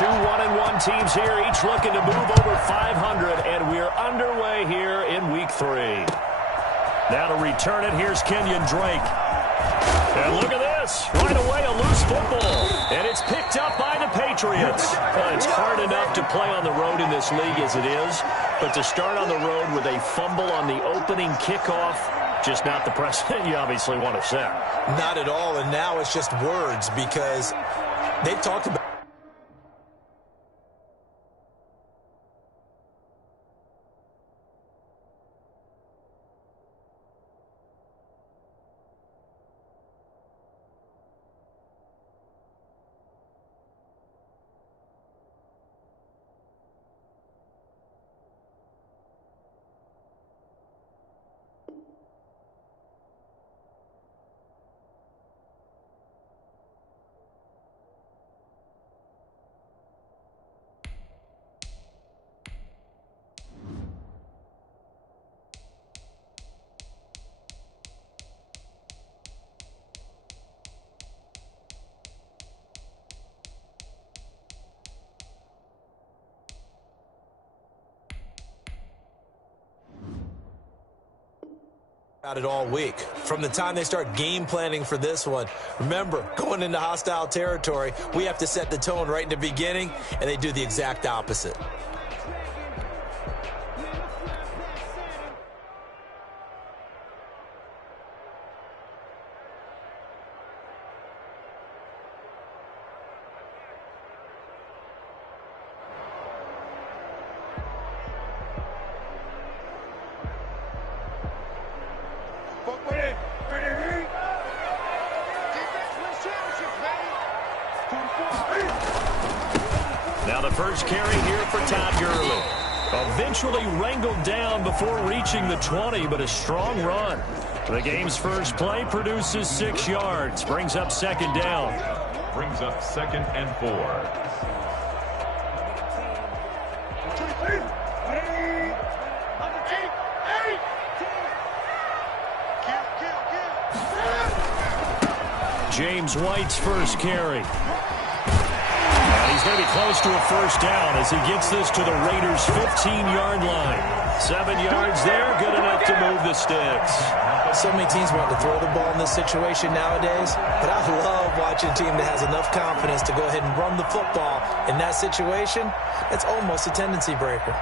Two 1-1 teams here, each looking to move over 500, and we're underway here in Week 3. Now to return it, here's Kenyon Drake. And look at this. Right away, a loose football. And it's picked up by the Patriots. It's hard enough to play on the road in this league as it is, but to start on the road with a fumble on the opening kickoff, just not the precedent you obviously want to set. Not at all, and now it's just words because they talked about it all week. From the time they start game planning for this one, remember, going into hostile territory, we have to set the tone right in the beginning, and they do the exact opposite. Now the first carry here for Todd Gurley. Eventually wrangled down before reaching the 20, but a strong run. The game's first play produces 6 yards. Brings up second down. Brings up 2nd and 4. James White's first carry. And he's going to be close to a first down as he gets this to the Raiders' 15-yard line. 7 yards there, good enough to move the sticks. So many teams want to throw the ball in this situation nowadays, but I love watching a team that has enough confidence to go ahead and run the football in that situation. It's almost a tendency breaker.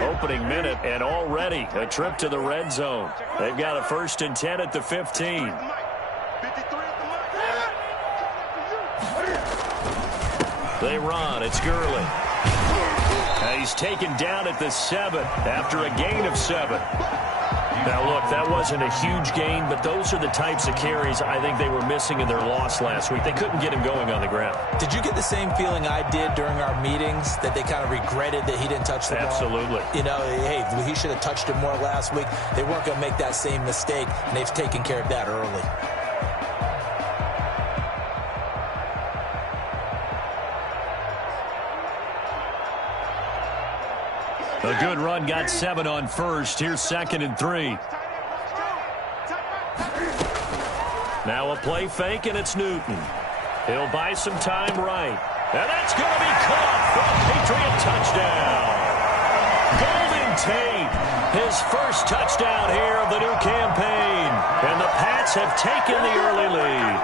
Opening minute, and already a trip to the red zone. They've got a 1st and 10 at the 15. They run. It's Gurley. And he's taken down at the 7 after a gain of 7. Now, look, that wasn't a huge gain, but those are the types of carries I think they were missing in their loss last week. They couldn't get him going on the ground. Did you get the same feeling I did during our meetings, that they kind of regretted that he didn't touch the ball? Absolutely. You know, hey, he should have touched it more last week. They weren't going to make that same mistake, and they've taken care of that early. A good run, got 7 on first. Here's 2nd and 3. Now a play fake, and it's Newton. He'll buy some time right. And that's going to be caught for a Patriot touchdown. Golden Tate, his first touchdown here of the new campaign. And the Pats have taken the early lead.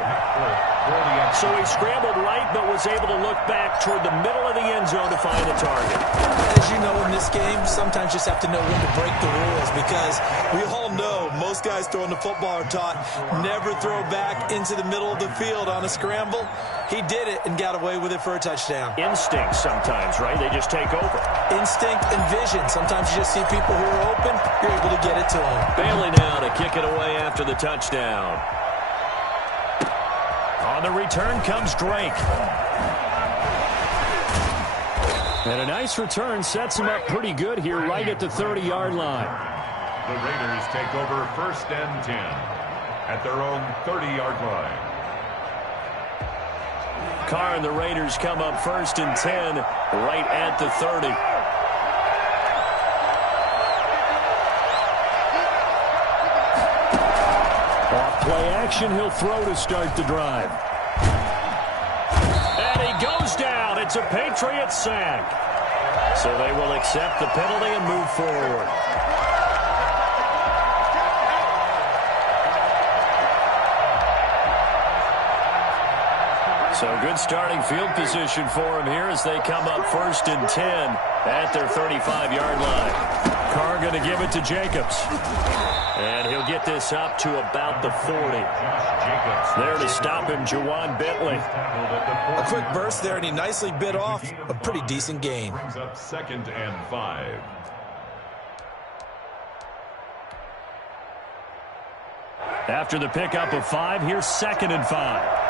So he scrambled right, but was able to look back toward the middle of the end zone to find the target. As you know, in this game, sometimes you just have to know when to break the rules, because we all know most guys throwing the football are taught never throw back into the middle of the field on a scramble. He did it and got away with it for a touchdown. Instinct sometimes, right? They just take over. Instinct and vision. Sometimes you just see people who are open, you're able to get it to them. Bailey now to kick it away after the touchdown. On the return comes Drake. And a nice return sets him up pretty good here right at the 30-yard line. The Raiders take over 1st and 10 at their own 30-yard line. Carr and the Raiders come up 1st and 10 right at the 30. Off play action, he'll throw to start the drive. And he goes down. It's a Patriots sack. So they will accept the penalty and move forward. So good starting field position for him here as they come up 1st and 10 at their 35-yard line. Carr going to give it to Jacobs. And he'll get this up to about the 40. There to stop him, Juwan Bentley. A quick burst there, and he nicely bit off a pretty decent gain. Brings up 2nd and 5. After the pickup of 5, here's 2nd and 5.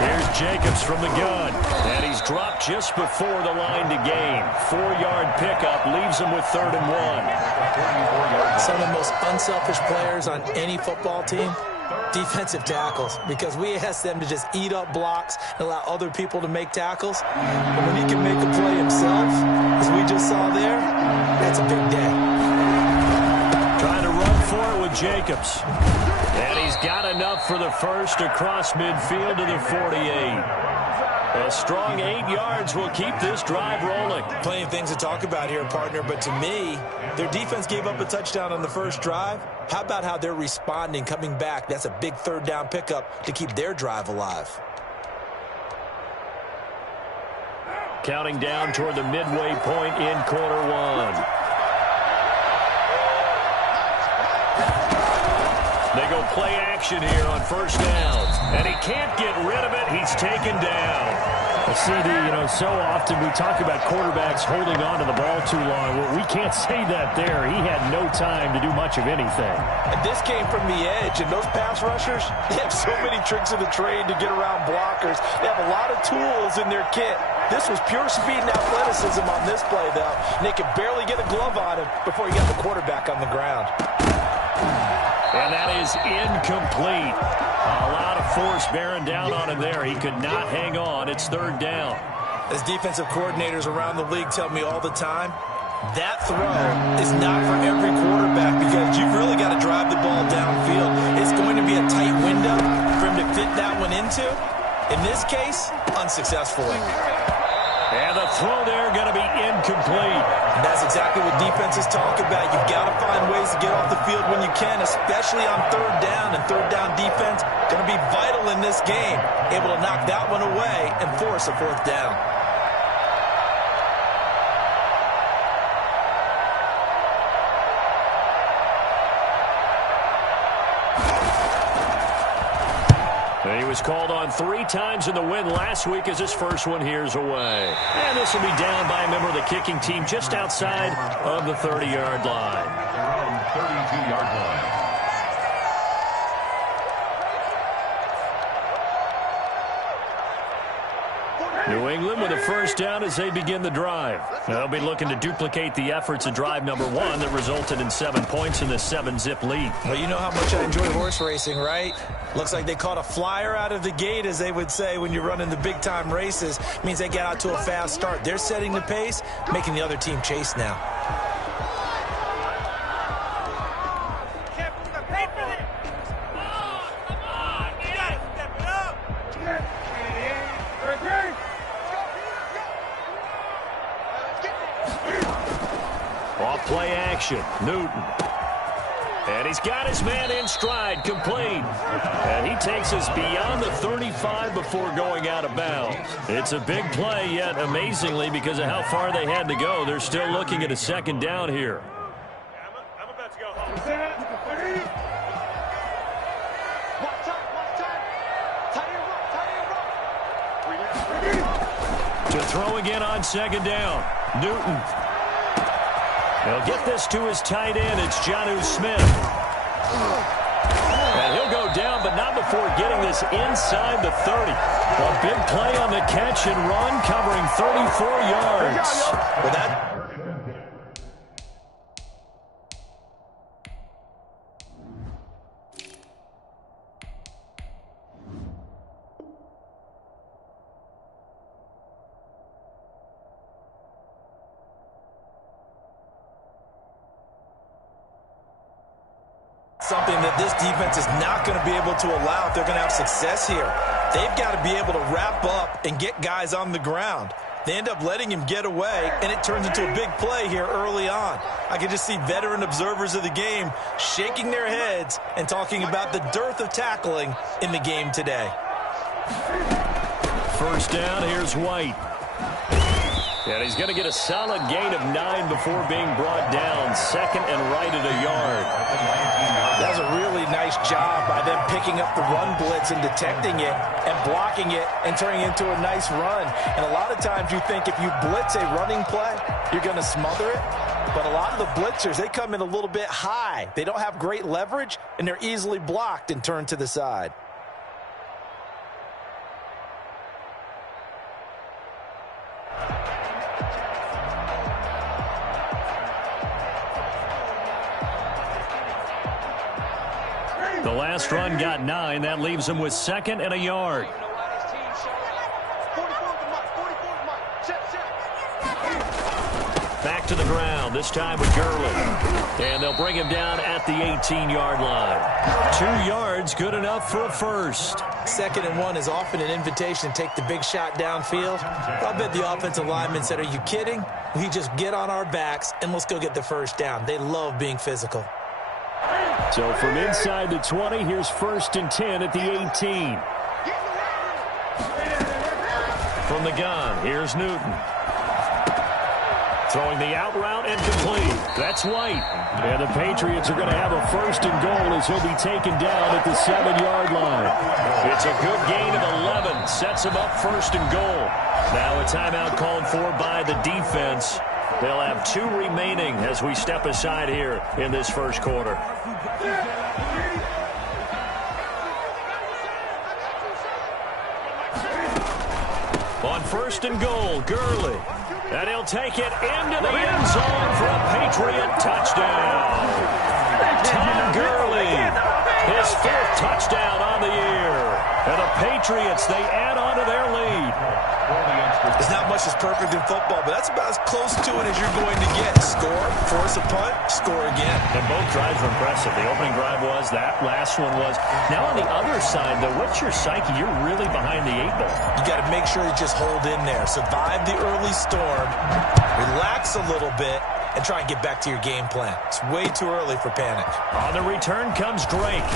Here's Jacobs from the gun, and he's dropped just before the line to gain. 4-yard pickup leaves him with 3rd and 1. Some of the most unselfish players on any football team, defensive tackles, because we ask them to just eat up blocks and allow other people to make tackles. But when he can make a play himself, as we just saw there, that's a big day. Trying to run for it with Jacobs. And he's got enough for the first across midfield to the 48. A strong 8 yards will keep this drive rolling. Plenty of things to talk about here, partner, but to me, their defense gave up a touchdown on the first drive. How about how they're responding, coming back? That's a big 3rd down pickup to keep their drive alive. Counting down toward the midway point in quarter 1. They go play action here on 1st down. And he can't get rid of it. He's taken down. Well, CD, so often we talk about quarterbacks holding on to the ball too long. Well, we can't say that there. He had no time to do much of anything. And this came from the edge, and those pass rushers, they have so many tricks of the trade to get around blockers. They have a lot of tools in their kit. This was pure speed and athleticism on this play, though. And they could barely get a glove on him before he got the quarterback on the ground. And that is incomplete. A lot of force bearing down on him there. He could not hang on. It's 3rd down. As defensive coordinators around the league tell me all the time, that throw is not for every quarterback because you've really got to drive the ball downfield. It's going to be a tight window for him to fit that one into. In this case, unsuccessfully. And the throw there going to be incomplete. And that's exactly what defenses talk about. You've got to find ways to get off the field when you can, especially on 3rd down. And 3rd down defense going to be vital in this game. Able to knock that one away and force a 4th down. He was called on 3 times in the win last week as his first one here's away. And this will be down by a member of the kicking team just outside of the 30-yard line. Around 32-yard line. New England with a 1st down as they begin the drive. They'll be looking to duplicate the efforts of drive number 1 that resulted in 7 points in the 7-zip lead. Well, you know how much I enjoy horse racing, right? Looks like they caught a flyer out of the gate, as they would say when you're running the big-time races. Means they get out to a fast start. They're setting the pace, making the other team chase now. Off play action, Newton. And he's got his man in stride, complete. And he takes us beyond the 35 before going out of bounds. It's a big play, yet amazingly, because of how far they had to go, they're still looking at a 2nd down here. I'm about to go home. To throw again on 2nd down, Newton. He'll get this to his tight end. It's Jonnu Smith. And he'll go down, but not before getting this inside the 30. A big play on the catch and run, covering 34 yards. Well, that... that this defense is not going to be able to allow if they're going to have success here. They've got to be able to wrap up and get guys on the ground. They end up letting him get away, and it turns into a big play here early on. I can just see veteran observers of the game shaking their heads and talking about the dearth of tackling in the game today. First down, here's White. And he's going to get a solid gain of 9 before being brought down. Second and right at a yard. That was a really nice job by them picking up the run blitz and detecting it and blocking it and turning it into a nice run. And a lot of times you think if you blitz a running play, you're going to smother it. But a lot of the blitzers, they come in a little bit high. They don't have great leverage, and they're easily blocked and turned to the side. The last run got 9. That leaves him with second and a yard. Back to the ground, this time with Gurley. And they'll bring him down at the 18-yard line. 2 yards, good enough for a first. Second and 1 is often an invitation to take the big shot downfield. I bet the offensive lineman said, are you kidding? We just get on our backs and let's go get the first down. They love being physical. So from inside the 20, here's first and 10 at the 18. From the gun, here's Newton. Throwing the out route and complete. That's White. And the Patriots are going to have a first and goal as he'll be taken down at the 7-yard line. It's a good gain of 11. Sets him up first and goal. Now a timeout called for by the defense. They'll have 2 remaining as we step aside here in this first quarter. On first and goal, Gurley. And he'll take it into the end zone for a Patriot touchdown. Tom Gurley, his 5th touchdown on the year. And the Patriots, they add on to their lead. There's not much that's perfect in football, but that's about as close to it as you're going to get. Score, force a punt, score again. And both drives were impressive. The opening drive was, that last one was. Now on the other side, though, what's your psyche? You're really behind the 8 ball. You got to make sure you just hold in there. Survive the early storm, relax a little bit, and try and get back to your game plan. It's way too early for panic. On the return comes Drake.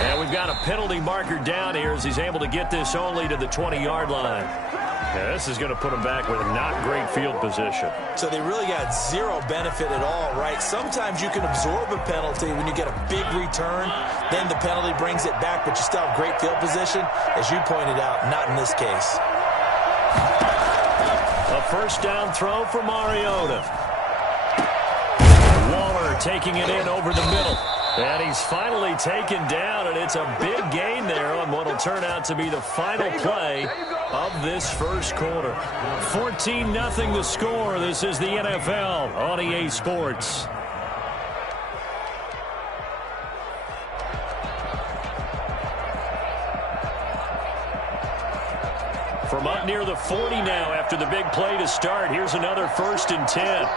And we've got a penalty marker down here as he's able to get this only to the 20-yard line. Yeah, this is going to put him back with not great field position. So they really got zero benefit at all, right? Sometimes you can absorb a penalty when you get a big return. Then the penalty brings it back, but you still have great field position. As you pointed out, not in this case. A first down throw for Mariota. Waller taking it in over the middle. And he's finally taken down, and it's a big gain there on what will turn out to be the final play of this first quarter. 14-0 the score. This is the NFL on EA Sports. From up near the 40 now after the big play to start. Here's another first and 10.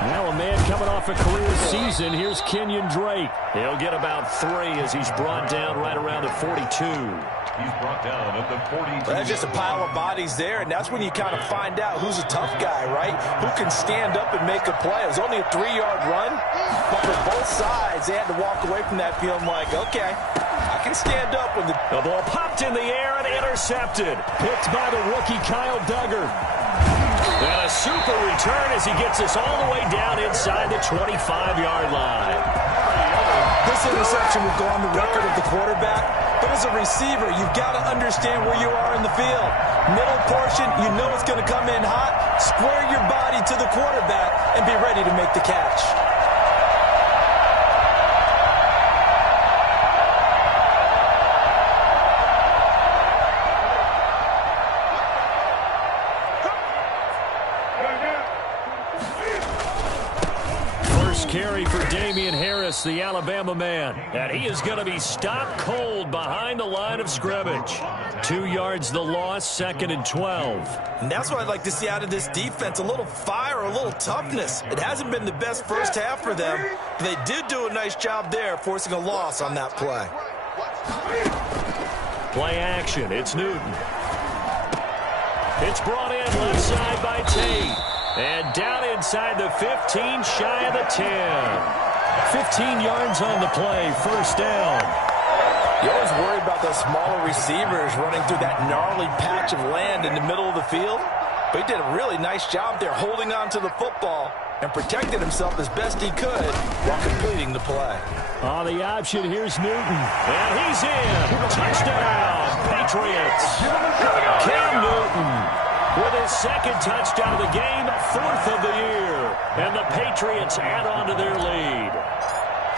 Now a man coming off a career season. Here's Kenyon Drake. He'll get about 3 as he's brought down right around the 42. He's brought down at the 42. Well, that's just a pile of bodies there, and that's when you kind of find out who's a tough guy, right? Who can stand up and make a play. It was only a 3-yard run, but for both sides, they had to walk away from that feeling like, okay, I can stand up when the ball popped in the air and intercepted. Picked by the rookie Kyle Duggar. And a super return as he gets us all the way down inside the 25-yard line. This interception will go on the record of the quarterback, but as a receiver, you've got to understand where you are in the field. Middle portion, you know it's going to come in hot. Square your body to the quarterback and be ready to make the catch. Carry for Damian Harris. Harris, the Alabama man. And he is going to be stopped cold behind the line of scrimmage. 2 yards the loss, 2nd and 12. And that's what I'd like to see out of this defense, a little fire, a little toughness. It hasn't been the best first half for them, but they did do a nice job there forcing a loss on that play. Play action, it's Newton. It's brought in left side by Tate. And down inside the 15, shy of the 10. 15 yards on the play, first down. You always worry about those smaller receivers running through that gnarly patch of land in the middle of the field. But he did a really nice job there holding on to the football and protected himself as best he could while completing the play. On the option, here's Newton. And he's in. Touchdown, Patriots. Cam Newton with his 2nd touchdown of the game, 4th of the year. And the Patriots add on to their lead.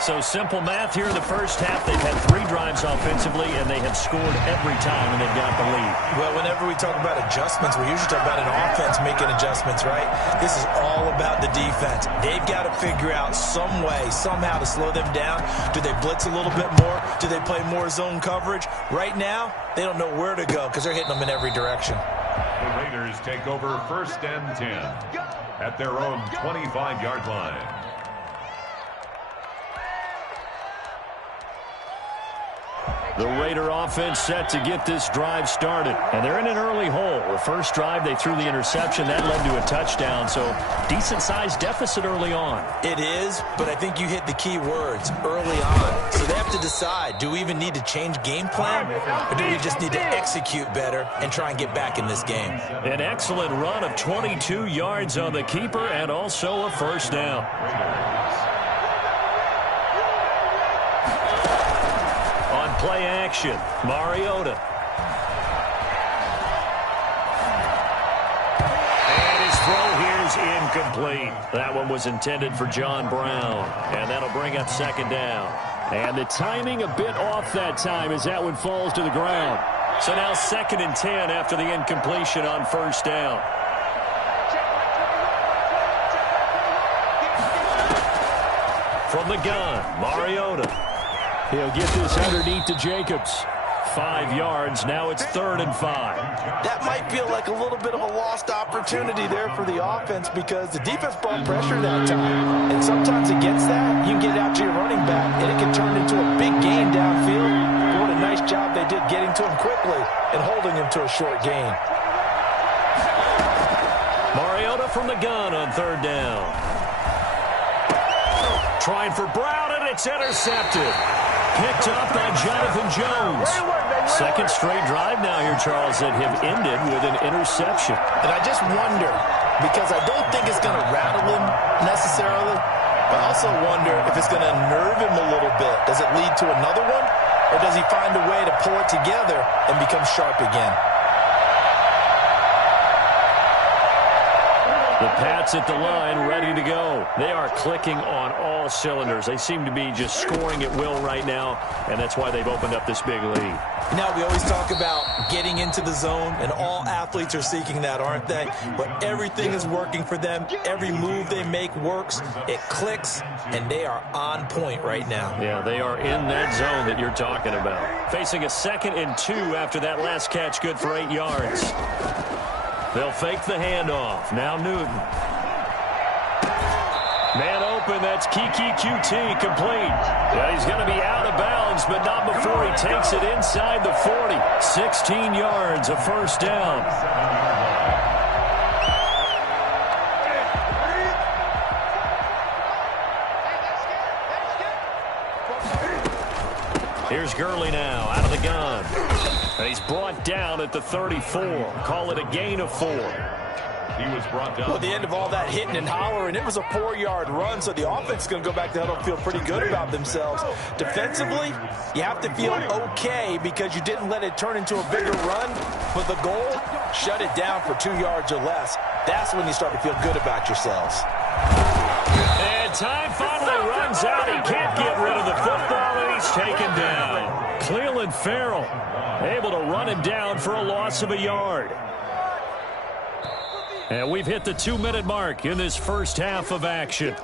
So simple math here in the first half. They've had 3 drives offensively, and they have scored every time, and they've got the lead. Well, whenever we talk about adjustments, we usually talk about an offense making adjustments, right? This is all about the defense. They've got to figure out some way, somehow to slow them down. Do they blitz a little bit more? Do they play more zone coverage? Right now, they don't know where to go because they're hitting them in every direction. The Raiders take over 1st and 10 at their own 25-yard line. The Raider offense set to get this drive started. And they're in an early hole. The first drive, they threw the interception. That led to a touchdown. So decent-sized deficit early on. It is, but I think you hit the key words, early on. So they have to decide, do we even need to change game plan? Or do we just need to execute better and try and get back in this game? An excellent run of 22 yards on the keeper and also a first down. Play action, Mariota. And his throw here is incomplete. That one was intended for John Brown. And that'll bring up 2nd down. And the timing a bit off that time as that one falls to the ground. So now 2nd and 10 after the incompletion on first down. From the gun, Mariota. He'll get this underneath to Jacobs. 5 yards. Now it's 3rd and 5. That might feel like a little bit of a lost opportunity there for the offense because the defense brought pressure that time. And sometimes against that, you can get out to your running back, and it can turn into a big gain downfield. But what a nice job they did getting to him quickly and holding him to a short gain. Mariota from the gun on 3rd down. Trying for Brown, and it's intercepted. Picked up by Jonathan Jones. 2nd straight drive now here, Charles, that have ended with an interception. And I just wonder, because I don't think it's going to rattle him necessarily, but I also wonder if it's going to nerve him a little bit. Does it lead to another one, or does he find a way to pull it together and become sharp again? The Pats at the line, ready to go. They are clicking on all cylinders. They seem to be just scoring at will right now, and that's why they've opened up this big lead. Now, we always talk about getting into the zone, and all athletes are seeking that, aren't they? But everything is working for them. Every move they make works. It clicks, and they are on point right now. Yeah, they are in that zone that you're talking about. Facing a 2nd and 2 after that last catch, good for 8 yards. They'll fake the handoff. Now Newton. Man open, that's Kiki QT complete. Yeah, he's going to be out of bounds, but not before he takes it inside the 40. 16 yards, a first down. Here's Gurley now, out of the gun. And he's brought down at the 34. Call it a gain of 4. He was brought down. Well, at the end of all that hitting and hollering, it was a 4-yard run, so the offense is going to go back to huddle and feel pretty good about themselves. Defensively, you have to feel okay because you didn't let it turn into a bigger run, but the goal, shut it down for 2 yards or less. That's when you start to feel good about yourselves. And time finally runs out. He can't get rid of the football, and he's taken down. Cleveland Farrell able to run him down for a loss of a yard. And we've hit the 2-minute mark in this first half of action.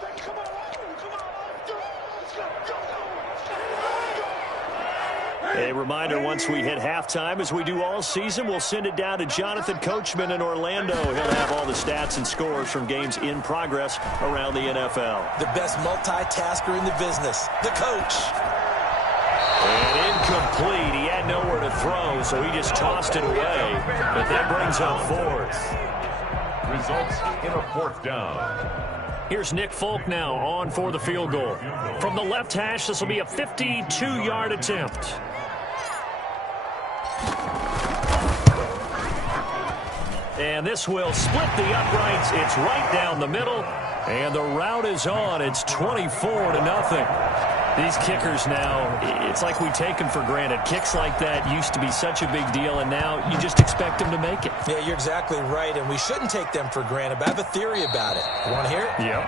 A reminder, once we hit halftime, as we do all season, we'll send it down to Jonathan Coachman in Orlando. He'll have all the stats and scores from games in progress around the NFL. The best multitasker in the business, the coach. And incomplete. He had nowhere to throw, so he just tossed it away. But that brings up fourth. Results in a fourth down. Here's Nick Folk now on for the field goal. From the left hash, this will be a 52-yard attempt. And this will split the uprights. It's right down the middle. And the route is on. It's 24-0. These kickers now, it's like we take them for granted. Kicks like that used to be such a big deal, and now you just expect them to make it. Yeah, you're exactly right, and we shouldn't take them for granted, but I have a theory about it. You want to hear it? Yep.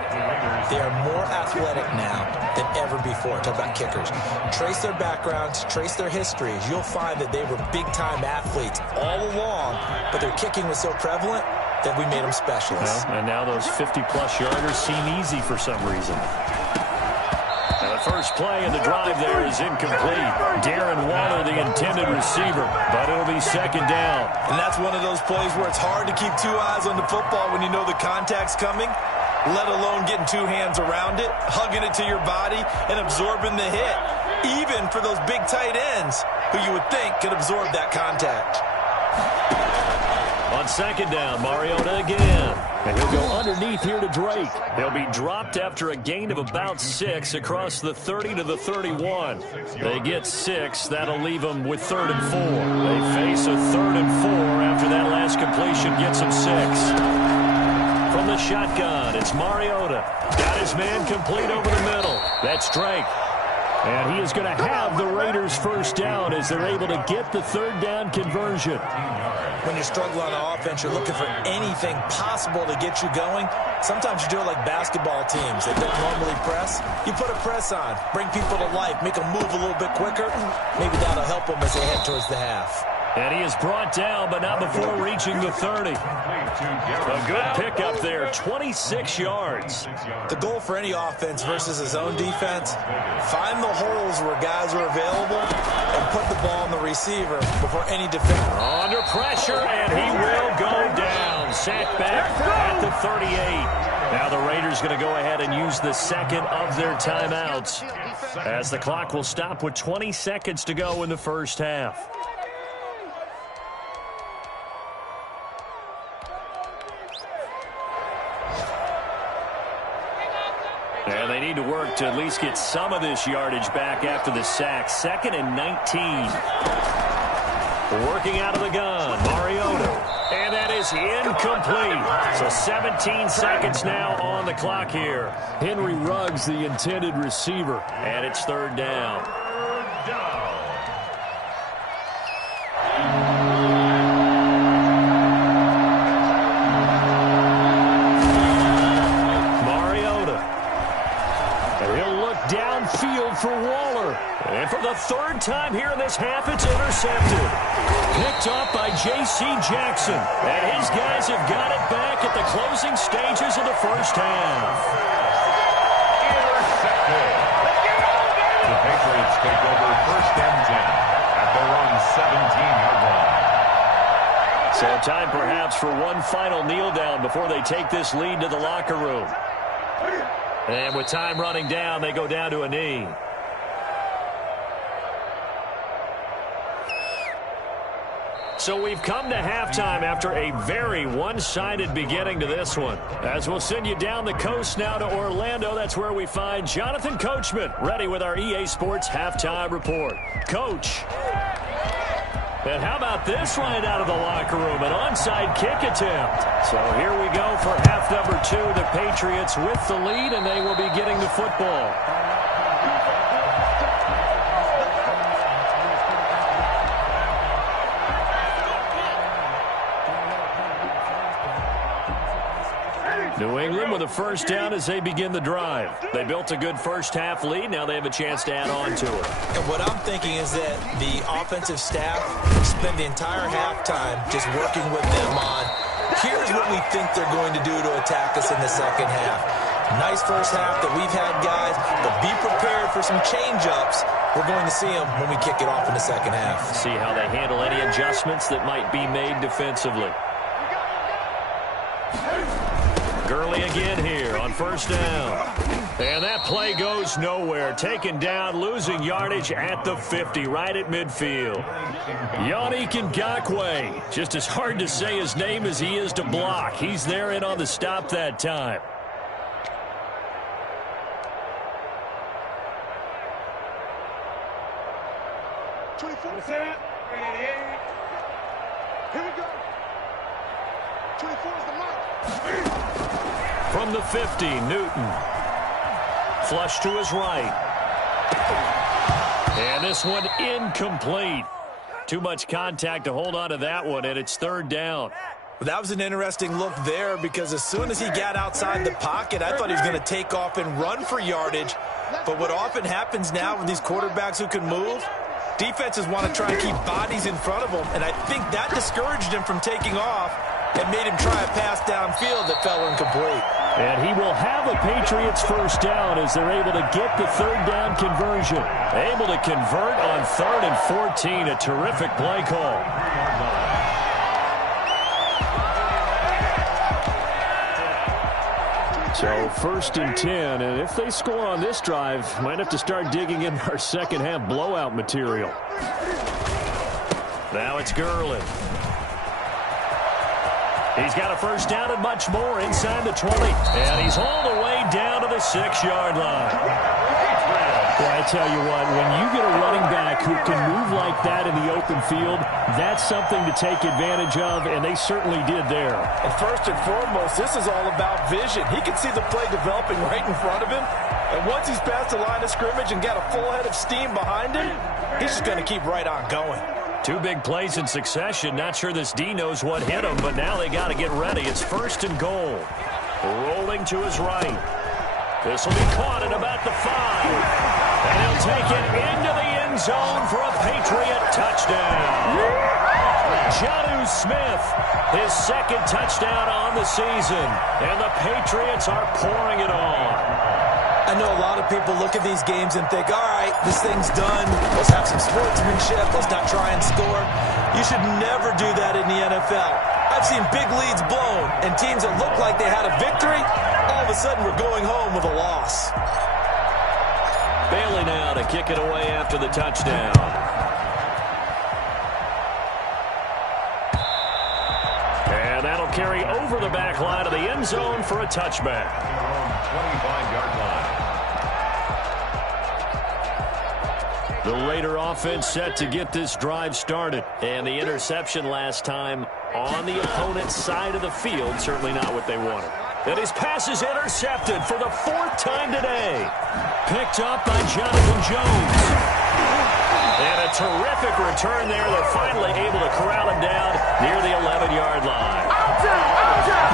They are more athletic now than ever before. Talk about kickers. Trace their backgrounds, trace their histories. You'll find that they were big-time athletes all along, but their kicking was so prevalent that we made them specialists. Well, and now those 50-plus yarders seem easy for some reason. Now the first play in the drive there is incomplete. Darren Waller, the intended receiver, but it'll be second down. And that's one of those plays where it's hard to keep two eyes on the football when you know the contact's coming, let alone getting two hands around it, hugging it to your body, and absorbing the hit, even for those big tight ends who you would think could absorb that contact. On second down, Mariota again. And he'll go underneath here to Drake. He'll be dropped after a gain of about 6 across the 30 to the 31. They get 6. That'll leave them with 3rd and 4. They face a 3rd and 4 after that last completion gets them 6. From the shotgun, it's Mariota. Got his man complete over the middle. That's Drake. And he is going to have the Raiders first down as they're able to get the third down conversion. When you're struggling on offense, you're looking for anything possible to get you going. Sometimes you do it like basketball teams that don't normally press. You put a press on, bring people to life, make them move a little bit quicker. Maybe that'll help them as they head towards the half. And he is brought down, but not before reaching the 30. A good pickup there, 26 yards. The goal for any offense versus his own defense, find the holes where guys are available and put the ball on the receiver before any defender. Under pressure, and he will go down. Sacked back at the 38. Now the Raiders going to go ahead and use the second of their timeouts as the clock will stop with 20 seconds to go in the first half. And they need to work to at least get some of this yardage back after the sack. 2nd and 19. Working out of the gun, Mariota. And that is incomplete. So 17 seconds now on the clock here. Henry Ruggs, the intended receiver. And it's 3rd down. Downfield for Waller. And for the 3rd time here in this half, it's intercepted. Picked off by J.C. Jackson. And his guys have got it back at the closing stages of the first half. Intercepted. The Patriots take over 1st and 10 at their own 17-yard line. So time perhaps for one final kneel down before they take this lead to the locker room. And with time running down, they go down to a knee. So we've come to halftime after a very one-sided beginning to this one. As we'll send you down the coast now to Orlando, that's where we find Jonathan Coachman, ready with our EA Sports Halftime Report. Coach. And how about this right out of the locker room, an onside kick attempt. So here we go for half number 2. The Patriots with the lead, and they will be getting the football. New England with a first down as they begin the drive. They built a good first half lead. Now they have a chance to add on to it. And what I'm thinking is that the offensive staff spend the entire halftime just working with them on, here's what we think they're going to do to attack us in the second half. Nice first half that we've had, guys, but be prepared for some change-ups. We're going to see them when we kick it off in the second half. See how they handle any adjustments that might be made defensively. Gurley again here on first down. And that play goes nowhere. Taken down, losing yardage at the 50, right at midfield. Yannick Ngakoue. Just as hard to say his name as he is to block. He's there in on the stop that time. Here we go. 24 is the mark. From the 50, Newton. Flush to his right. And this one incomplete. Too much contact to hold on to that one, and it's third down. Well, that was an interesting look there because as soon as he got outside the pocket, I thought he was going to take off and run for yardage. But what often happens now with these quarterbacks who can move, defenses want to try and keep bodies in front of him, and I think that discouraged him from taking off and made him try a pass downfield that fell incomplete. And he will have a Patriots first down as they're able to get the third down conversion. Able to convert on 3rd and 14. A terrific play call. So 1st and 10, and if they score on this drive, might have to start digging in our second half blowout material. Now it's Gurley. He's got a first down and much more inside the 20. And he's all the way down to the 6-yard line. Well, I tell you what, when you get a running back who can move like that in the open field, that's something to take advantage of, and they certainly did there. And first and foremost, this is all about vision. He can see the play developing right in front of him. And once he's past the line of scrimmage and got a full head of steam behind him, he's just going to keep right on going. 2 big plays in succession. Not sure this D knows what hit him, but now they got to get ready. It's 1st and goal. Rolling to his right. This will be caught at about the 5. And he'll take it into the end zone for a Patriot touchdown. Jonnu Smith, his 2nd touchdown on the season. And the Patriots are pouring it on. I know a lot of people look at these games and think, all right, this thing's done. Let's have some sportsmanship. Let's not try and score. You should never do that in the NFL. I've seen big leads blown and teams that look like they had a victory, all of a sudden we're going home with a loss. Bailey now to kick it away after the touchdown. And that'll carry over the back line of the end zone for a touchback. 25-yard line. The Raider offense set to get this drive started. And the interception last time on the opponent's side of the field, certainly not what they wanted. And his pass is intercepted for the 4th time today. Picked up by Jonathan Jones. And a terrific return there. They're finally able to corral him down near the 11-yard line.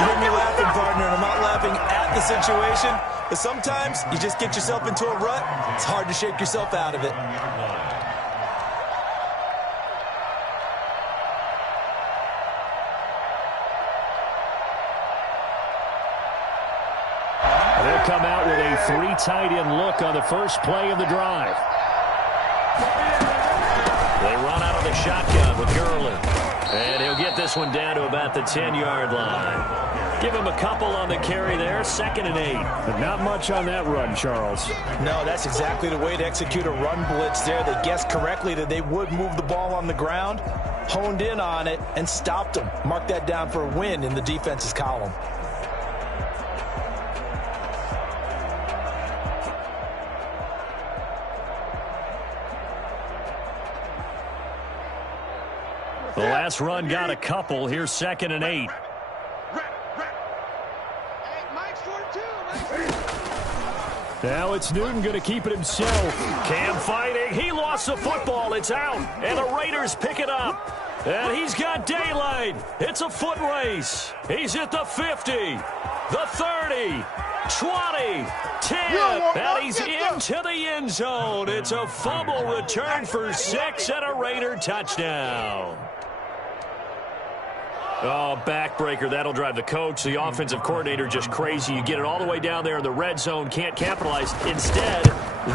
You hear me laughing, partner, and I'm not laughing at the situation. But sometimes you just get yourself into a rut. It's hard to shake yourself out of it. They'll come out with a 3 tight end look on the first play of the drive. They run out of the shotgun with Gurley. And he'll get this one down to about the 10-yard line. Give him a couple on the carry there, 2nd and 8. But not much on that run, Charles. No, that's exactly the way to execute a run blitz there. They guessed correctly that they would move the ball on the ground, honed in on it, and stopped them. Mark that down for a win in the defense's column. The last run got a couple. Here's 2nd and 8. Now it's Newton going to keep it himself. Cam fighting. He lost the football. It's out. And the Raiders pick it up. And he's got daylight. It's a foot race. He's at the 50, the 30, 20, 10. And he's into the end zone. It's a fumble return for 6 and a Raider touchdown. Oh, backbreaker. That'll drive the coach, the offensive coordinator, just crazy. You get it all the way down there in the red zone, can't capitalize. Instead,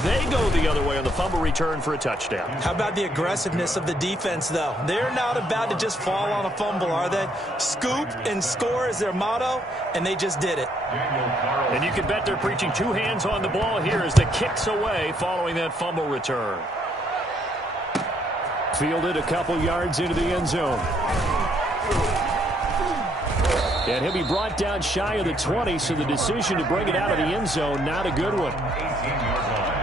they go the other way on the fumble return for a touchdown. How about the aggressiveness of the defense, though? They're not about to just fall on a fumble, are they? Scoop and score is their motto, and they just did it. And you can bet they're preaching two hands on the ball here as the kick's away following that fumble return. Fielded a couple yards into the end zone. And he'll be brought down shy of the 20, so the decision to bring it out of the end zone, not a good one. 18-yard line.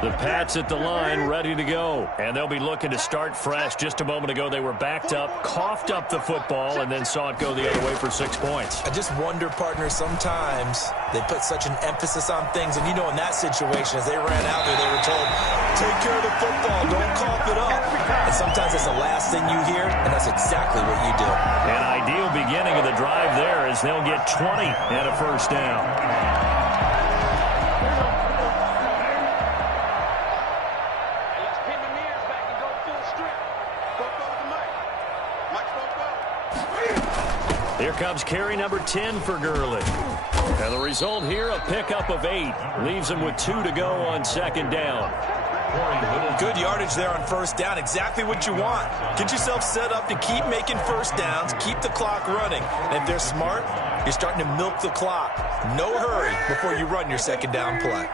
The Pats at the line, ready to go. And they'll be looking to start fresh. Just a moment ago, they were backed up, coughed up the football, and then saw it go the other way for 6 points. I just wonder, partner, sometimes they put such an emphasis on things. And, you know, in that situation, as they ran out there, they were told, take care of the football, don't cough it up. And sometimes it's the last thing you hear, and that's exactly what you do. An ideal beginning of the drive there as they'll get 20 and a first down. Here comes carry number 10 for Gurley. And the result here, a pickup of 8. Leaves him with 2 to go on second down. Good yardage there on first down. Exactly what you want. Get yourself set up to keep making first downs, keep the clock running. And if they're smart, you're starting to milk the clock. No hurry before you run your second down play.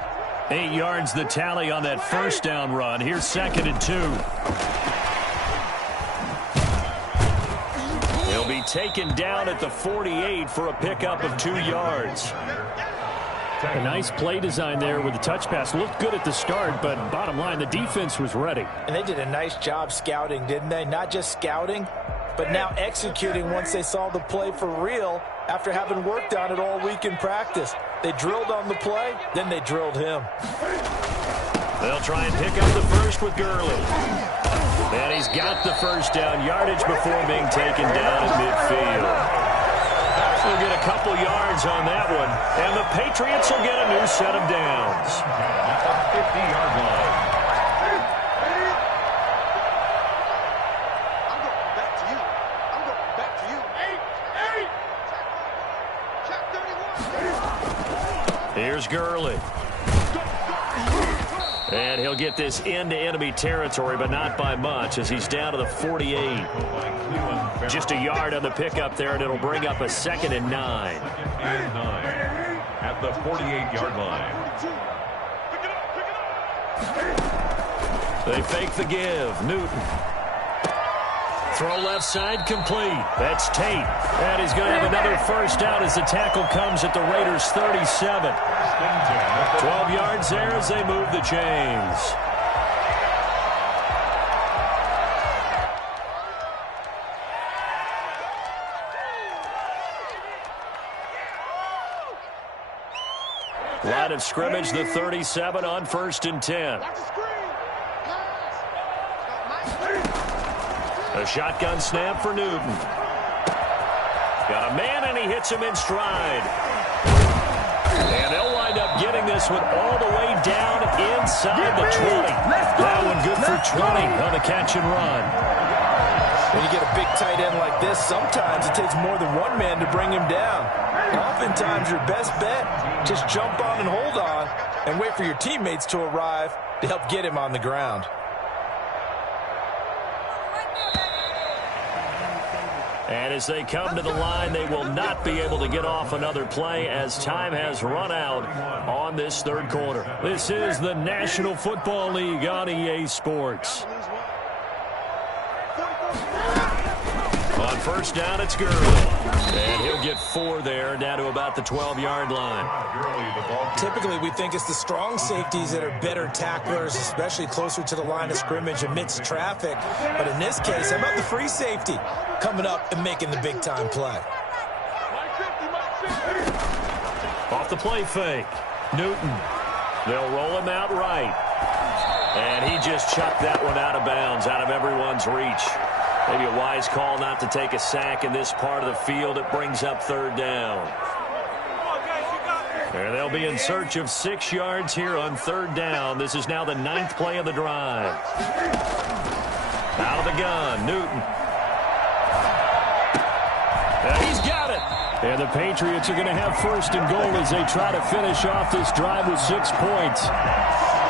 8 yards the tally on that first down run. Here's 2nd and 2. He'll be taken down at the 48 for a pickup of 2 yards. A nice play design there with the touch pass. Looked good at the start, but bottom line, the defense was ready. And they did a nice job scouting, didn't they? Not just scouting, but now executing once they saw the play for real after having worked on it all week in practice. They drilled on the play, then they drilled him. They'll try and pick up the first with Gurley. And he's got the first down yardage before being taken down at midfield. We'll get a couple yards on that one. And the Patriots will get a new set of downs. 50-yard line. I'm going back to you. I'm going back to you. 8. Check 31. Here's Gurley. And he'll get this into enemy territory, but not by much, as he's down to the 48. Just a yard on the pickup there, and it'll bring up a 2nd and 9. At the 48-yard line. They fake the give. Newton. Throw left side complete. That's Tate. And he's going to have another first down as the tackle comes at the Raiders' 37. 12 yards there as they move the chains. Line of scrimmage, the 37 on 1st and 10. A shotgun snap for Newton. Got a man, and he hits him in stride. And they'll wind up getting this one all the way down inside the 20. That one good for 20 on the catch and run. When you get a big tight end like this, sometimes it takes more than one man to bring him down. Oftentimes, your best bet, just jump on and hold on and wait for your teammates to arrive to help get him on the ground. And as they come to the line, they will not be able to get off another play as time has run out on this third quarter. This is the National Football League on EA Sports. On first down, it's Gurley. And he'll get 4 there, down to about the 12-yard line. Typically, we think it's the strong safeties that are better tacklers, especially closer to the line of scrimmage amidst traffic. But in this case, how about the free safety coming up and making the big-time play? Off the play fake. Newton. They'll roll him out right. And he just chucked that one out of bounds, out of everyone's reach. Maybe a wise call not to take a sack in this part of the field. It brings up third down. And they'll be in search of 6 yards here on third down. This is now the 9th play of the drive. Out of the gun, Newton. And he's got it. And the Patriots are going to have first and goal as they try to finish off this drive with 6 points.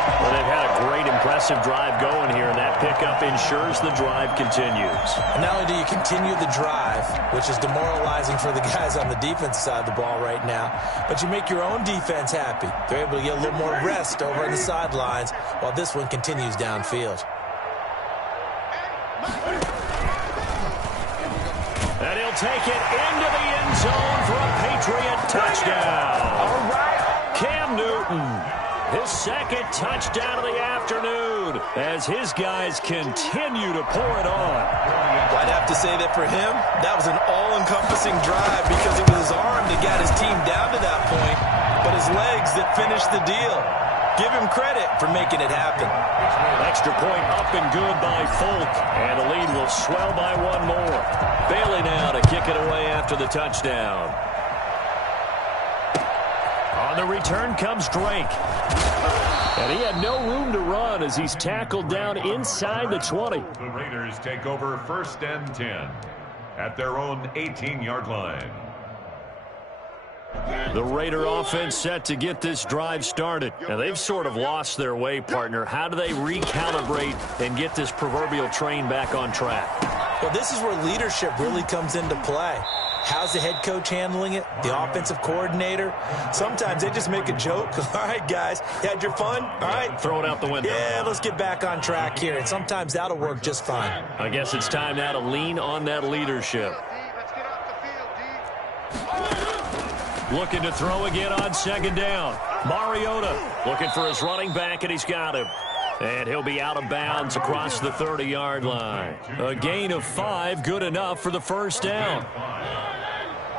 Well, they've had a great, impressive drive going here, and that pickup ensures the drive continues. And not only do you continue the drive, which is demoralizing for the guys on the defense side of the ball right now, but you make your own defense happy. They're able to get a little more rest over on the sidelines while this one continues downfield. And he'll take it into the end zone for a Patriot touchdown. All right. Cam Newton. His second touchdown of the afternoon as his guys continue to pour it on. Well, I'd have to say that for him, that was an all-encompassing drive because it was his arm that got his team down to that point, but his legs that finished the deal. Give him credit for making it happen. Extra point up and good by Folk, and the lead will swell by 1 more. Bailey now to kick it away after the touchdown. On the return comes Drake. And he had no room to run as he's tackled down inside the 20. The Raiders take over first and 10 at their own 18-yard line. The Raider offense set to get this drive started. Now, they've sort of lost their way, partner. How do they recalibrate and get this proverbial train back on track? Well, this is where leadership really comes into play. How's the head coach handling it? The offensive coordinator? Sometimes they just make a joke. All right, guys, you had your fun? All right. Throw it out the window. Yeah, let's get back on track here. And sometimes that'll work just fine. I guess it's time now to lean on that leadership. Looking to throw again on second down. Mariota looking for his running back, and he's got him. And he'll be out of bounds across the 30-yard line. A gain of 5, good enough for the first down.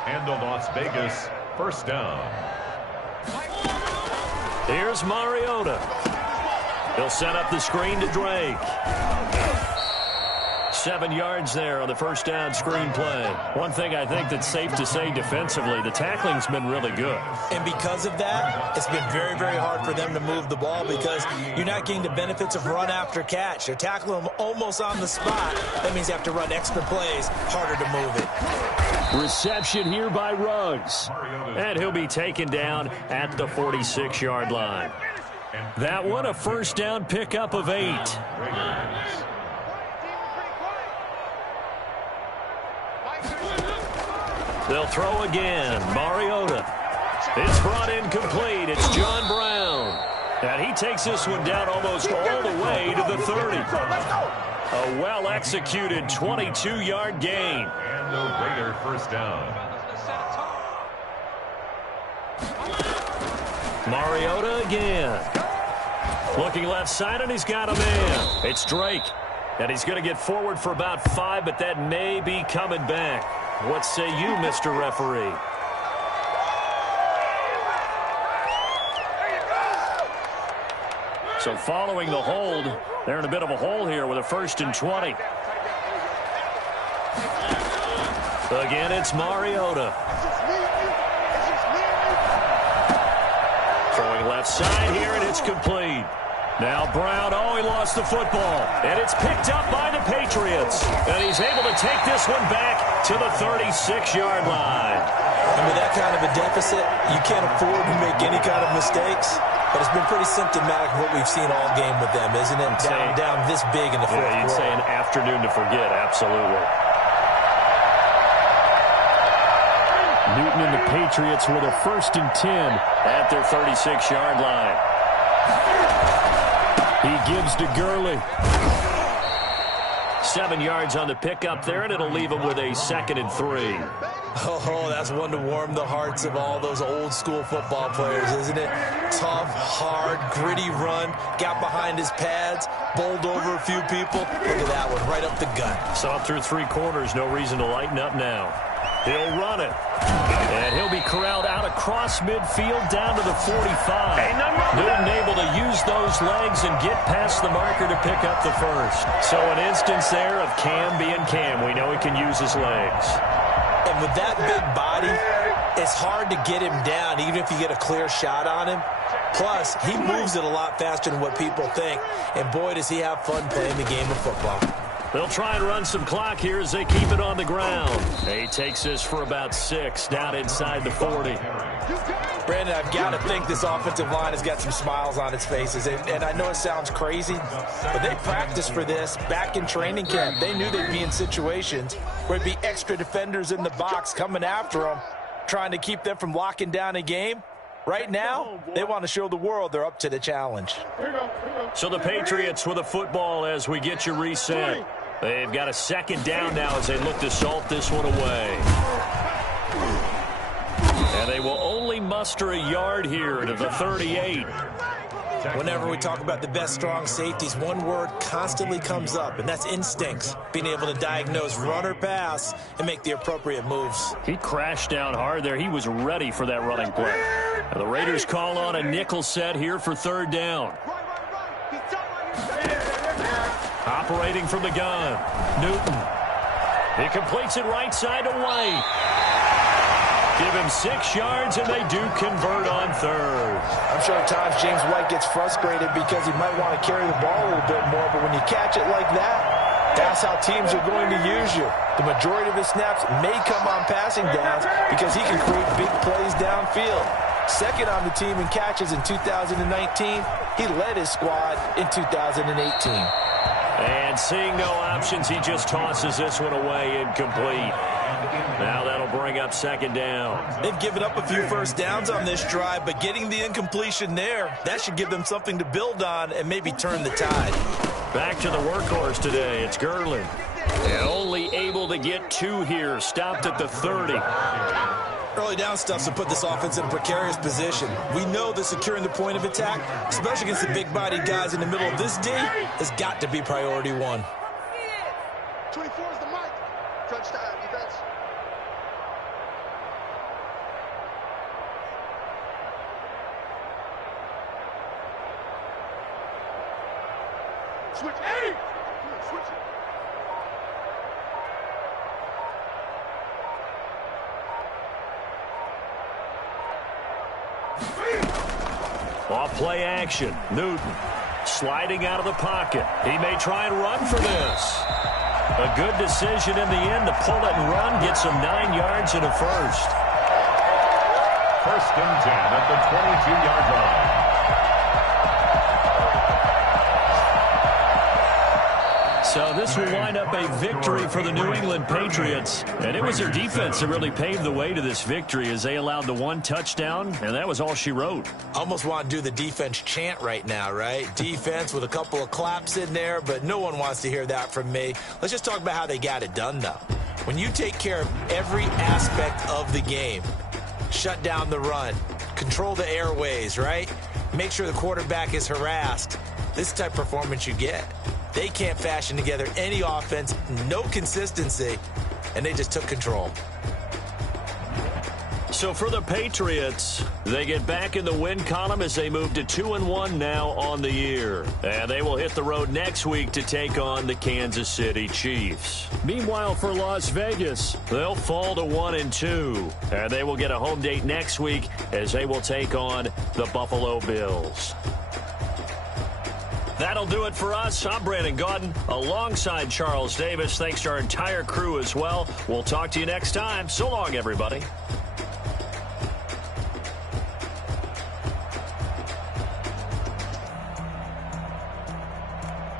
And the Las Vegas first down. Here's Mariota. He'll set up the screen to Drake. 7 yards there on the first down screen play. One thing I think that's safe to say defensively, the tackling's been really good. And because of that, it's been very, very hard for them to move the ball because you're not getting the benefits of run after catch. They're tackling them almost on the spot. That means you have to run extra plays, harder to move it. Reception here by Ruggs. And he'll be taken down at the 46-yard line. That one, a first down pickup of 8. They'll throw again. Mariota. It's brought in complete. It's John Brown. And he takes this one down almost all the way to the 30. A well-executed 22-yard gain. And the Raider first down. Mariota again. Looking left side, and he's got a man. It's Drake. And he's going to get forward for about 5, but that may be coming back. What say you, Mr. Referee? So following the hold, they're in a bit of a hole here with a 1st and 20. Again, it's Mariota. Throwing left side here, and it's complete. Now Brown, he lost the football. And it's picked up by the Patriots. And he's able to take this one back to the 36-yard line. And with that kind of a deficit, you can't afford to make any kind of mistakes. But it's been pretty symptomatic of what we've seen all game with them, isn't it? Down this big in the fourth quarter. You'd say an afternoon to forget, absolutely. Newton and the Patriots with a 1st and 10 at their 36-yard line. He gives to Gurley. 7 yards on the pickup there, and it'll leave him with a 2nd and 3. Oh, that's one to warm the hearts of all those old-school football players, isn't it? Tough, hard, gritty run, got behind his pads, bowled over a few people. Look at that one, right up the gut. Saw it through 3 quarters, no reason to lighten up now. He'll run it. And he'll be corralled out across midfield down to the 45. Newton able to use those legs and get past the marker to pick up the first. So an instance there of Cam being Cam. We know he can use his legs. And with that big body, it's hard to get him down, even if you get a clear shot on him. Plus, he moves it a lot faster than what people think. And boy, does he have fun playing the game of football. They'll try and run some clock here as they keep it on the ground. He takes this for about 6 down inside the 40. Brandon, I've got to think this offensive line has got some smiles on its faces. And I know it sounds crazy, but they practiced for this back in training camp. They knew they'd be in situations where there'd be extra defenders in the box coming after them, trying to keep them from locking down a game. Right now, they want to show the world they're up to the challenge. So the Patriots with a football as we get you reset. They've got a second down now as they look to salt this one away. And they will only muster a yard here to the 38. Whenever we talk about the best strong safeties, one word constantly comes up, and that's instincts. Being able to diagnose run or pass and make the appropriate moves. He crashed down hard there. He was ready for that running play. And the Raiders call on a nickel set here for third down. Operating from the gun, Newton. He completes it right side to White. Give him 6 yards, and they do convert on third. I'm sure at times James White gets frustrated because he might want to carry the ball a little bit more, but when you catch it like that, that's how teams are going to use you. The majority of his snaps may come on passing downs because he can create big plays downfield. Second on the team in catches in 2019. He led his squad in 2018. And seeing no options, he just tosses this one away incomplete. Now that'll bring up second down. They've given up a few first downs on this drive, but getting the incompletion there, that should give them something to build on and maybe turn the tide. Back to the workhorse today. It's Gerlin. And only able to get 2 here. Stopped at the 30. Early down stuff to put this offense in a precarious position. We know that securing the point of attack, especially against the big-bodied guys in the middle of this D, has got to be priority 1. 24 is the mic. Crunch time, defense. Switch. Hey! Switch it. Off play action. Newton sliding out of the pocket. He may try and run for this. A good decision in the end to pull it and run. Gets him 9 yards and a first. First and 10 at the 22-yard line. So this will wind up a victory for the New England Patriots. And it was their defense that really paved the way to this victory as they allowed the 1 touchdown, and that was all she wrote. Almost want to do the defense chant right now, right? Defense with a couple of claps in there, but no one wants to hear that from me. Let's just talk about how they got it done, though. When you take care of every aspect of the game, shut down the run, control the airways, right? Make sure the quarterback is harassed. This type of performance you get. They can't fashion together any offense, no consistency, and they just took control. So for the Patriots, they get back in the win column as they move to 2-1 now on the year. And they will hit the road next week to take on the Kansas City Chiefs. Meanwhile, for Las Vegas, they'll fall to 1-2. And they will get a home date next week as they will take on the Buffalo Bills. That'll do it for us. I'm Brandon Gaudin alongside Charles Davis. Thanks to our entire crew as well. We'll talk to you next time. So long, everybody.